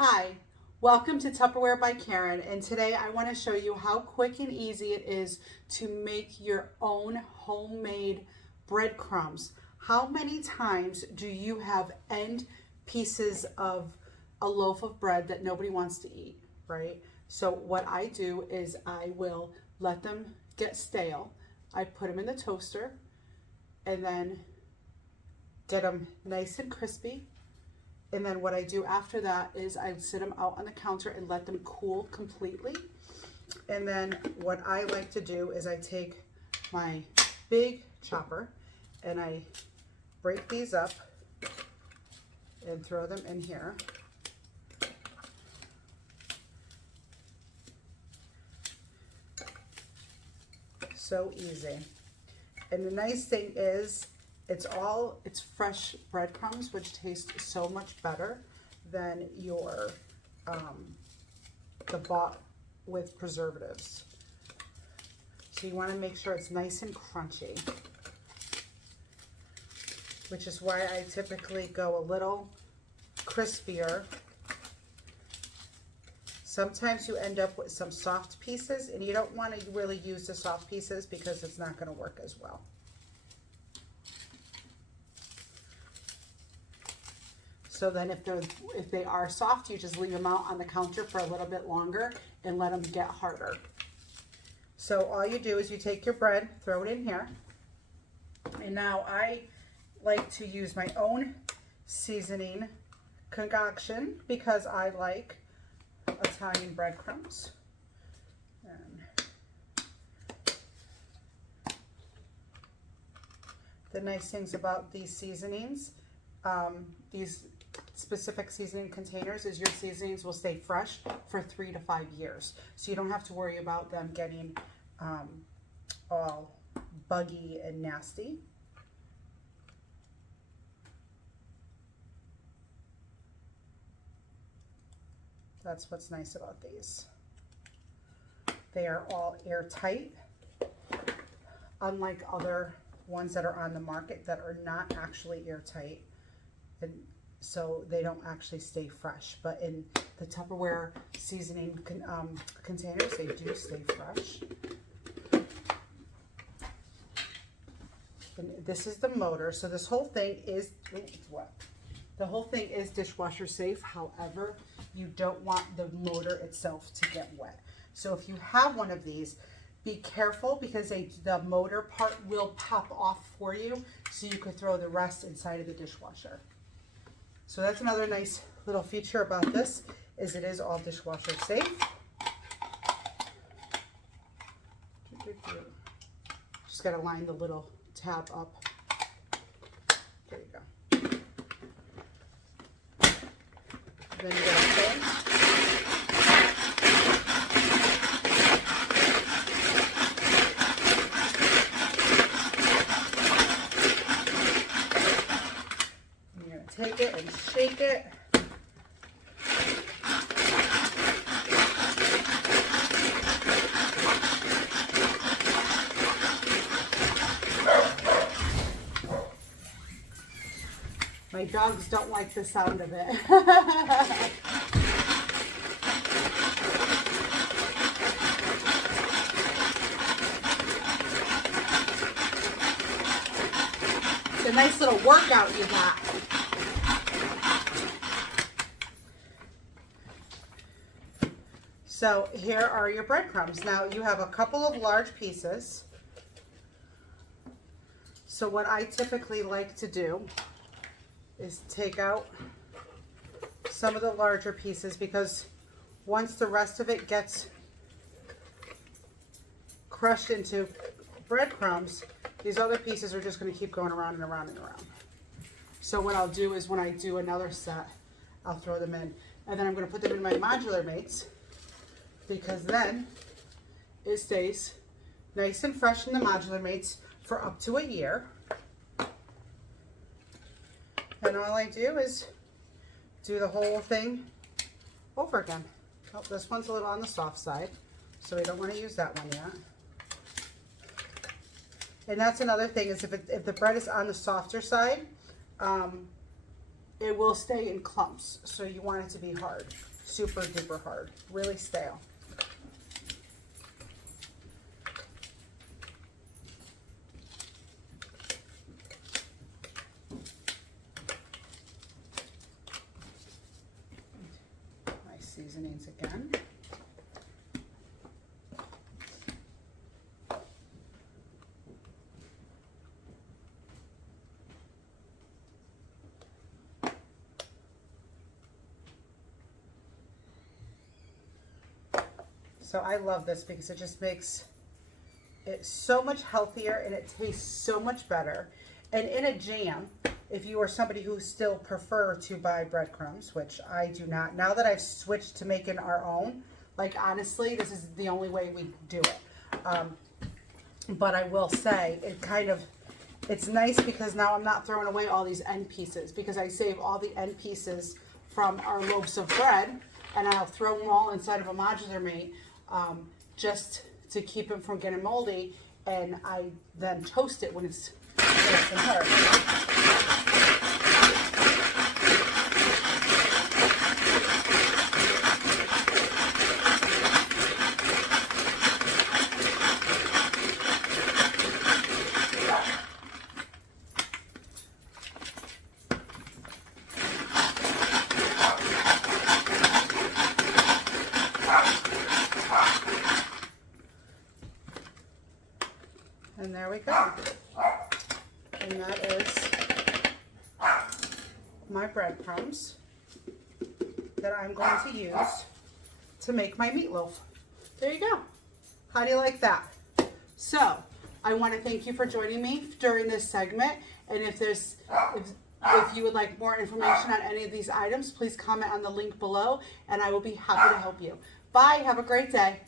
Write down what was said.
Hi, welcome to Tupperware by Karen, and today I want to show you how quick and easy it is to make your own homemade breadcrumbs. How many times do you have end pieces of a loaf of bread that nobody wants to eat, right? So what I do is I will let them get stale. I put them in the toaster and then get them nice and crispy. And then what I do after that is I sit them out on the counter and let them cool completely. And then what I like to do is I take my big chopper and I break these up and throw them in here. So easy. And the nice thing is it's fresh breadcrumbs, which taste so much better than your the bought with preservatives. So you want to make sure it's nice and crunchy, which is why I typically go a little crispier. Sometimes you end up with some soft pieces, and you don't want to really use the soft pieces because it's not going to work as well. So then if they are soft, you just leave them out on the counter for a little bit longer and let them get harder. So all you do is you take your bread, throw it in here. And now I like to use my own seasoning concoction because I like Italian breadcrumbs. And the nice things about these seasonings, these specific seasoning containers, is your seasonings will stay fresh for 3 to 5 years. So you don't have to worry about them getting all buggy and nasty. That's what's nice about these. They are all airtight, unlike other ones that are on the market that are not actually airtight, and so they don't actually stay fresh. But in the Tupperware seasoning containers, they do stay fresh. And this is the motor, so this whole thing is, it's wet. The whole thing is dishwasher safe. However, you don't want the motor itself to get wet. So if you have one of these, be careful because the motor part will pop off for you, so you could throw the rest inside of the dishwasher. So that's another nice little feature about this, is it is all dishwasher safe. Just got to line the little tab up. There you go. Then you got to pin. Take it and shake it. My dogs don't like the sound of it. It's a nice little workout you got. So here are your breadcrumbs. Now you have a couple of large pieces. So what I typically like to do is take out some of the larger pieces, because once the rest of it gets crushed into breadcrumbs, these other pieces are just going to keep going around and around and around. So what I'll do is when I do another set, I'll throw them in. And then I'm going to put them in my modular mates, because then it stays nice and fresh in the modular mates for up to a year. And all I do is do the whole thing over again. Oh, this one's a little on the soft side, so we don't want to use that one yet. And that's another thing, is if the bread is on the softer side, it will stay in clumps. So you want it to be hard, super duper hard, really stale. My seasonings again. So I love this because it just makes it so much healthier and it tastes so much better. And in a jam, if you are somebody who still prefer to buy breadcrumbs, which I do not, now that I've switched to making our own, like honestly, this is the only way we do it. But I will say it's nice because now I'm not throwing away all these end pieces, because I save all the end pieces from our loaves of bread and I'll throw them all inside of a modular mate. Just to keep them from getting moldy, and I then toast it when it's nice and hard. And there we go. And that is my breadcrumbs that I'm going to use to make my meatloaf. There you go. How do you like that? So I want to thank you for joining me during this segment. And if you would like more information on any of these items, please comment on the link below and I will be happy to help you. Bye. Have a great day.